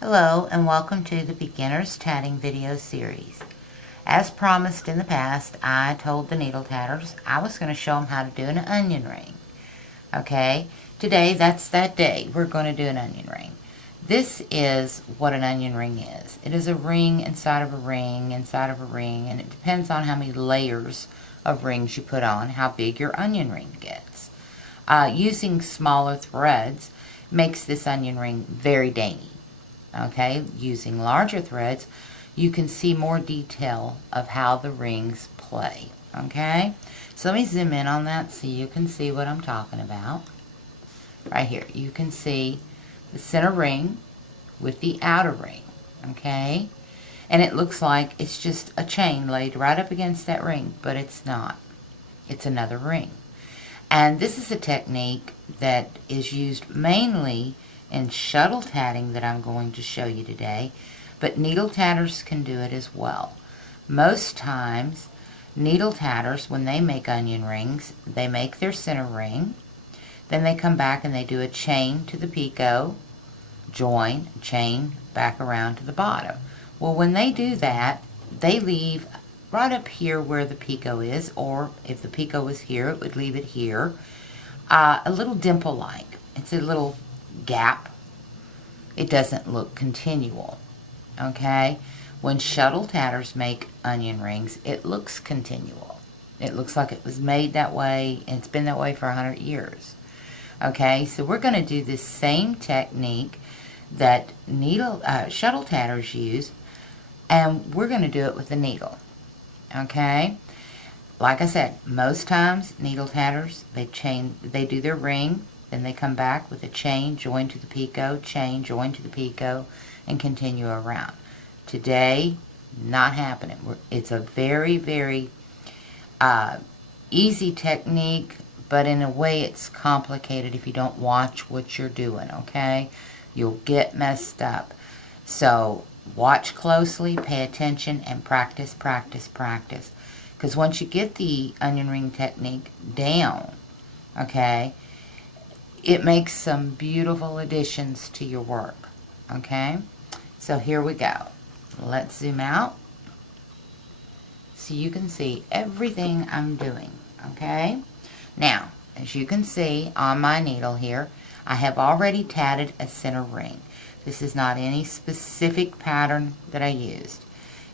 Hello and welcome to the Beginner's Tatting video series. As promised in the past, I told the needle tatters I was going to show them how to do an onion ring. Okay, today that's that day. We're going to do an onion ring. This is what an onion ring is. It is a ring inside of a ring inside of a ring, and it depends on how many layers of rings you put on, how big your onion ring gets. Using smaller threads makes this onion ring very dainty. Okay, using larger threads, you can see more detail of how the rings play. Okay, so let me zoom in on that so you can see what I'm talking about. Right here, you can see the center ring with the outer ring. Okay, and it looks like it's just a chain laid right up against that ring, but it's not. It's another ring. And this is a technique that is used mainly in shuttle tatting that I'm going to show you today, but needle tatters can do it as well. Most times, needle tatters, when they make onion rings, they make their center ring, then they come back and they do a chain to the picot, join, chain, back around to the bottom. Well, when they do that, they leave right up here where the picot is, or if the picot was here, it would leave it here, a little dimple-like. It's a little gap. It doesn't look continual. Okay, when shuttle tatters make onion rings, it looks continual. It looks like it was made that way, and it's been that way for 100 years. Okay, so we're going to do this same technique that shuttle tatters use, and we're going to do it with a needle. Okay, like I said, most times needle tatters, they do their ring, then they come back with a chain, join to the picot, chain, join to the picot, and continue around. Today, not happening. It's a very, very easy technique, but in a way it's complicated if you don't watch what you're doing, okay? You'll get messed up. So watch closely, pay attention, and practice, practice, practice. Because once you get the onion ring technique down, okay, it makes some beautiful additions to your work, okay? So here we go. Let's zoom out so you can see everything I'm doing, okay? Now, as you can see on my needle here, I have already tatted a center ring. This is not any specific pattern that I used.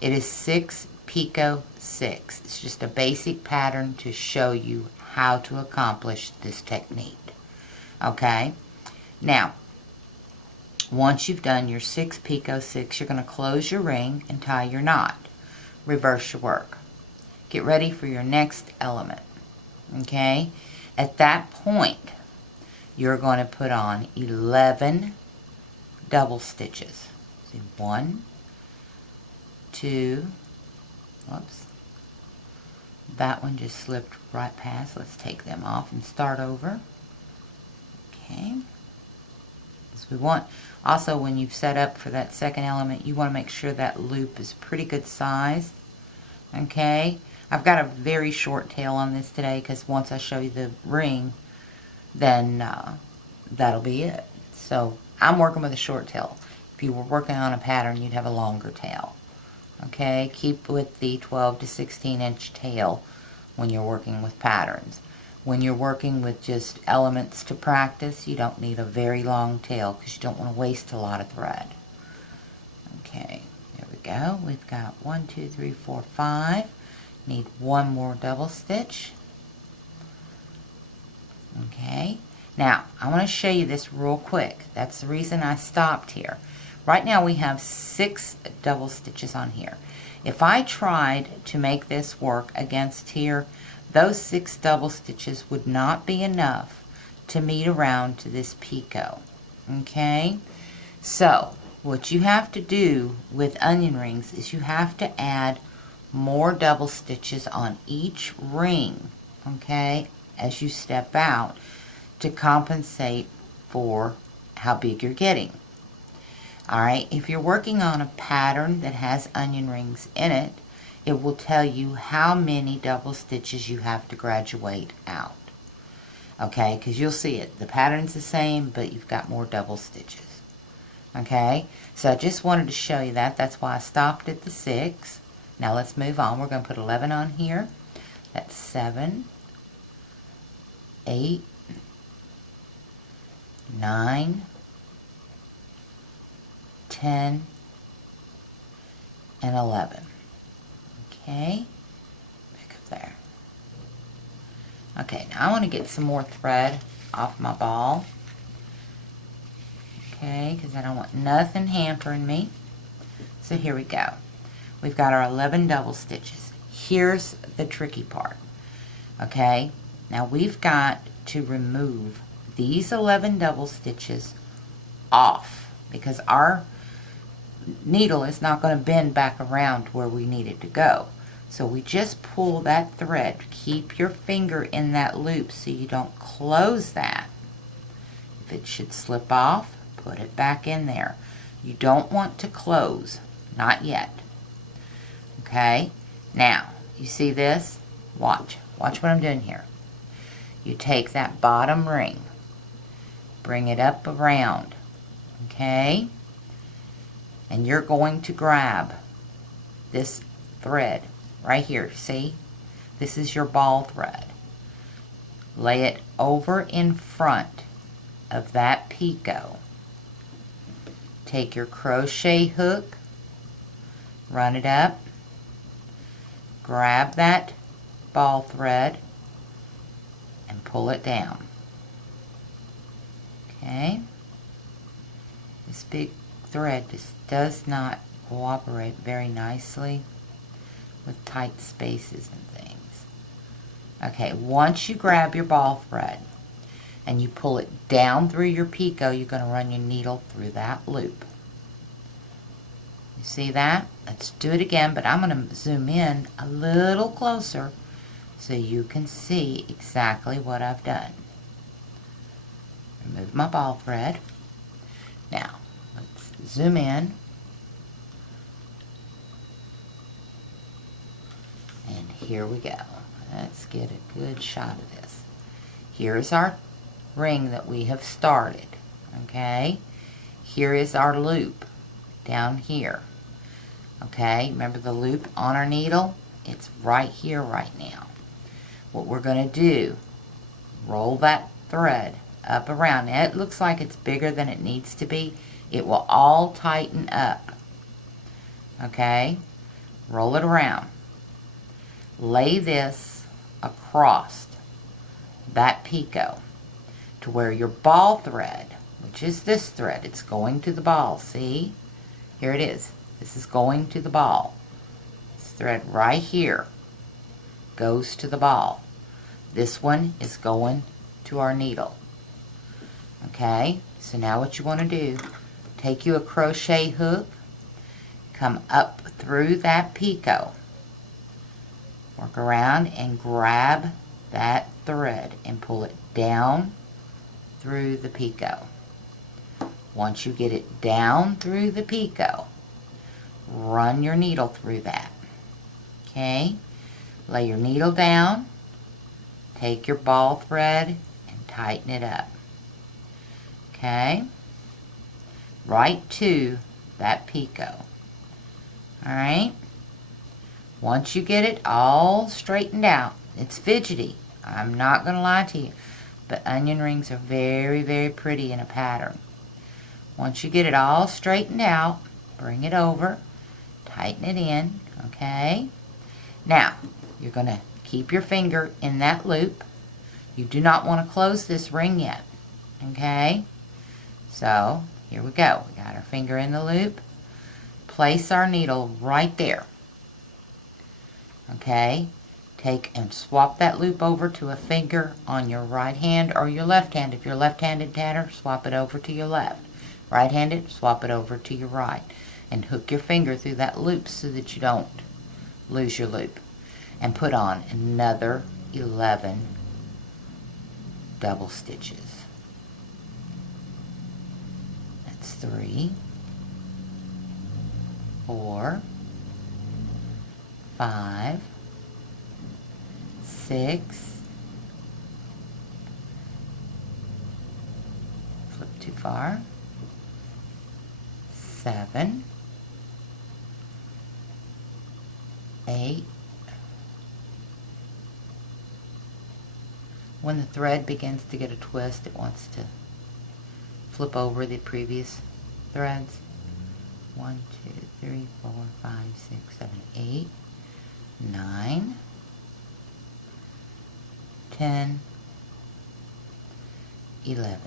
It is 6 picot 6. It's just a basic pattern to show you how to accomplish this technique. Okay, now once you've done your 6 picot 6, you're going to close your ring and tie your knot. Reverse your work. Get ready for your next element. Okay, at that point you're going to put on 11 double stitches. See, 1, 2, whoops, that one just slipped right past. Let's take them off and start over. Okay, so we want, also when you've set up for that second element, you want to make sure that loop is pretty good size. Okay, I've got a very short tail on this today because once I show you the ring, then that'll be it. So I'm working with a short tail. If you were working on a pattern, you'd have a longer tail. Okay, keep with the 12 to 16 inch tail when you're working with patterns. When you're working with just elements to practice, you don't need a very long tail because you don't want to waste a lot of thread. Okay, there we go. We've got 1, 2, 3, 4, 5. Need one more double stitch. Okay, now I want to show you this real quick. That's the reason I stopped here. Right now we have 6 double stitches on here. If I tried to make this work against here, those 6 double stitches would not be enough to meet around to this picot. Okay, so what you have to do with onion rings is you have to add more double stitches on each ring, okay, as you step out to compensate for how big you're getting. Alright, if you're working on a pattern that has onion rings in it, it will tell you how many double stitches you have to graduate out. Okay, because you'll see it. The pattern's the same, but you've got more double stitches. Okay, so I just wanted to show you that. That's why I stopped at the 6. Now let's move on. We're going to put 11 on here. That's 7, 8, 9, 10, and 11. Okay, back up there. Okay, now I want to get some more thread off my ball. Okay, because I don't want nothing hampering me. So here we go. We've got our 11 double stitches. Here's the tricky part. Okay, now we've got to remove these 11 double stitches off because our needle is not going to bend back around where we need it to go. So we just pull that thread. Keep your finger in that loop so you don't close that. If it should slip off, put it back in there. You don't want to close, not yet. Okay, now you see this? Watch what I'm doing here. You take that bottom ring, bring it up around, okay, and you're going to grab this thread right here. See, this is your ball thread. Lay it over in front of that picot. Take your crochet hook, run it up, grab that ball thread and pull it down. Okay, this big thread just does not cooperate very nicely with tight spaces and things. Okay, once you grab your ball thread and you pull it down through your picot, you're going to run your needle through that loop. You see that? Let's do it again, but I'm going to zoom in a little closer so you can see exactly what I've done. Remove my ball thread. Now, let's zoom in. And here we go. Let's get a good shot of this. Here's our ring that we have started. Okay? Here is our loop down here. Okay? Remember the loop on our needle? It's right here right now. What we're going to do, roll that thread up around. Now, it looks like it's bigger than it needs to be. It will all tighten up. Okay? Roll it around. Lay this across that picot to where your ball thread, which is this thread, it's going to the ball. See? Here it is. This is going to the ball. This thread right here goes to the ball. This one is going to our needle. Okay, so now what you want to do, take you a crochet hook, come up through that picot, work around and grab that thread and pull it down through the picot. Once you get it down through the picot, run your needle through that. Okay, lay your needle down, take your ball thread and tighten it up. Okay, right to that picot. Alright, once you get it all straightened out, it's fidgety, I'm not going to lie to you, but onion rings are very, very pretty in a pattern. Once you get it all straightened out, bring it over, tighten it in, okay? Now, you're going to keep your finger in that loop. You do not want to close this ring yet, okay? So, here we go. We got our finger in the loop. Place our needle right there. Okay? Take and swap that loop over to a finger on your right hand or your left hand. If you're left-handed tatter, swap it over to your left. Right-handed, swap it over to your right. And hook your finger through that loop so that you don't lose your loop. And put on another 11 double stitches. That's 3, 4, 5, 6, flip too far, 7, 8. When the thread begins to get a twist, it wants to flip over the previous threads. 1, 2, 3, 4, 5, 6, 7, 8, 9, 10, 11.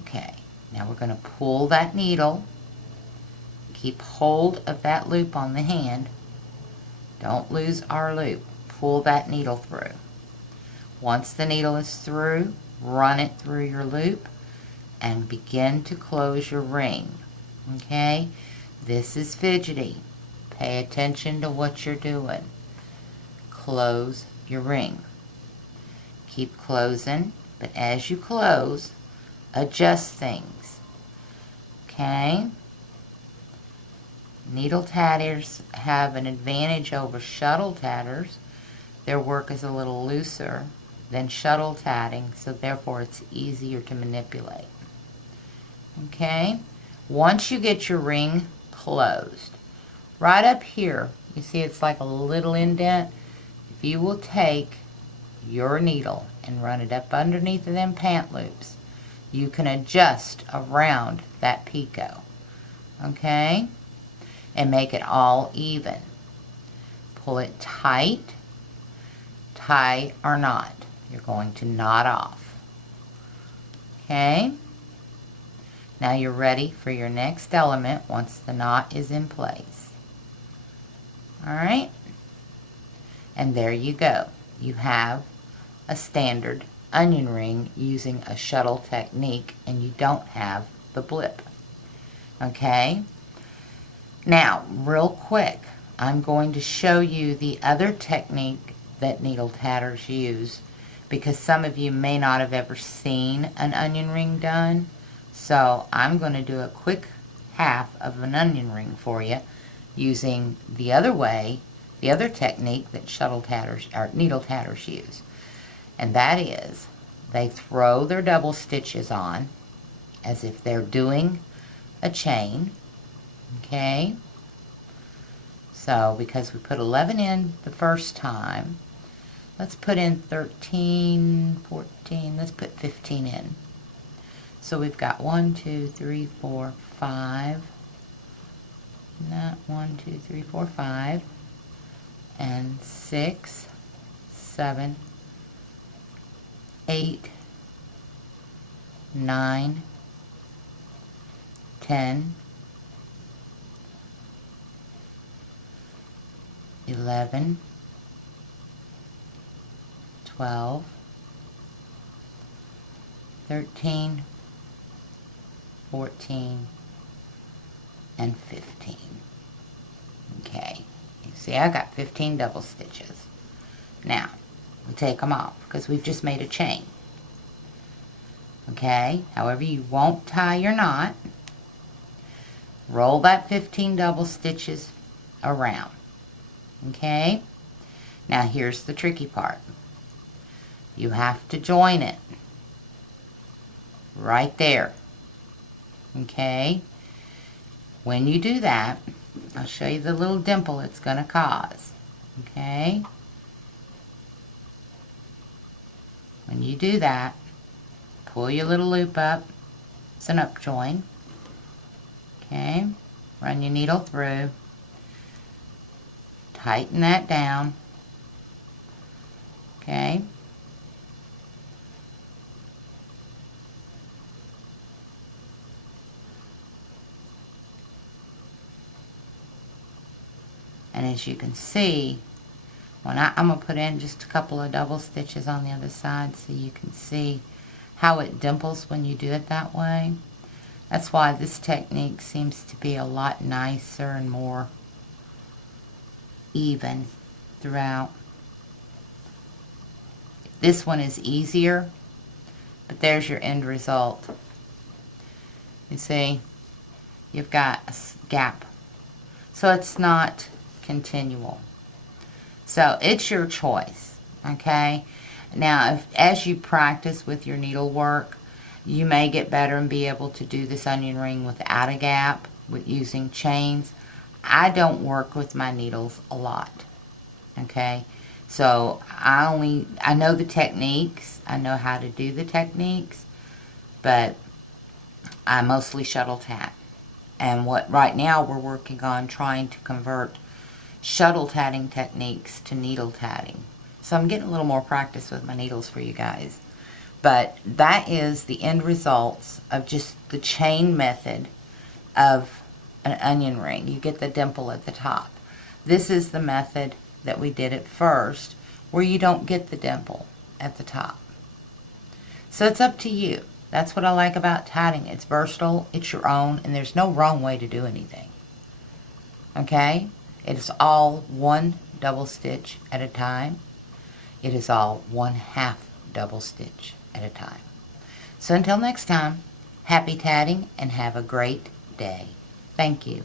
Okay, now we're going to pull that needle. Keep hold of that loop on the hand. Don't lose our loop. Pull that needle through. Once the needle is through, run it through your loop and begin to close your ring. Okay? This is fidgety. Pay attention to what you're doing. Close your ring. Keep closing, but as you close, adjust things. Okay? Needle tatters have an advantage over shuttle tatters. Their work is a little looser than shuttle tatting, so therefore it's easier to manipulate. Okay? Once you get your ring closed, right up here, you see it's like a little indent. If you will take your needle and run it up underneath of them pant loops, you can adjust around that picot. Okay? And make it all even. Pull it tight, tie or knot. You're going to knot off. Okay? Now you're ready for your next element once the knot is in place. Alright? And there you go. You have a standard onion ring using a shuttle technique, and you don't have the blip. Okay? Now, real quick, I'm going to show you the other technique that needle tatters use, because some of you may not have ever seen an onion ring done. So I'm going to do a quick half of an onion ring for you using the other way, the other technique that shuttle tatters or needle tatters use. And that is, they throw their double stitches on as if they're doing a chain. Okay, so because we put 11 in the first time, let's put in 13, 14, let's put 15 in. So we've got 1, 2, 3, 4, 5, not 1, 2, 3, 4, 5, and 6, 7, 8, 9, 10, 11, 12, 13, 14, and 15. Okay, you see I got 15 double stitches. Now, we take them off because we've just made a chain. Okay, however you won't tie your knot, roll that 15 double stitches around. Okay, now here's the tricky part. You have to join it right there. Okay, when you do that, I'll show you the little dimple it's going to cause. Okay, when you do that, pull your little loop up. It's an up join. Okay, run your needle through, tighten that down. Okay, and as you can see, when I'm going to put in just a couple of double stitches on the other side so you can see how it dimples when you do it that way. That's why this technique seems to be a lot nicer and more even throughout. This one is easier, but there's your end result. You see, you've got a gap. So it's not continual. So it's your choice, okay? Now, as you practice with your needlework, You may get better and be able to do this onion ring without a gap with using chains. I don't work with my needles a lot, okay? So I know the techniques, I know how to do the techniques, but I mostly shuttle tat. And right now we're working on trying to convert shuttle tatting techniques to needle tatting. So I'm getting a little more practice with my needles for you guys. But that is the end results of just the chain method of an onion ring. You get the dimple at the top. This is the method that we did at first, where you don't get the dimple at the top. So it's up to you. That's what I like about tatting. It's versatile, it's your own, and there's no wrong way to do anything. Okay? It's all one double stitch at a time. It is all 1/2 double stitch at a time. So until next time, happy tatting and have a great day. Thank you.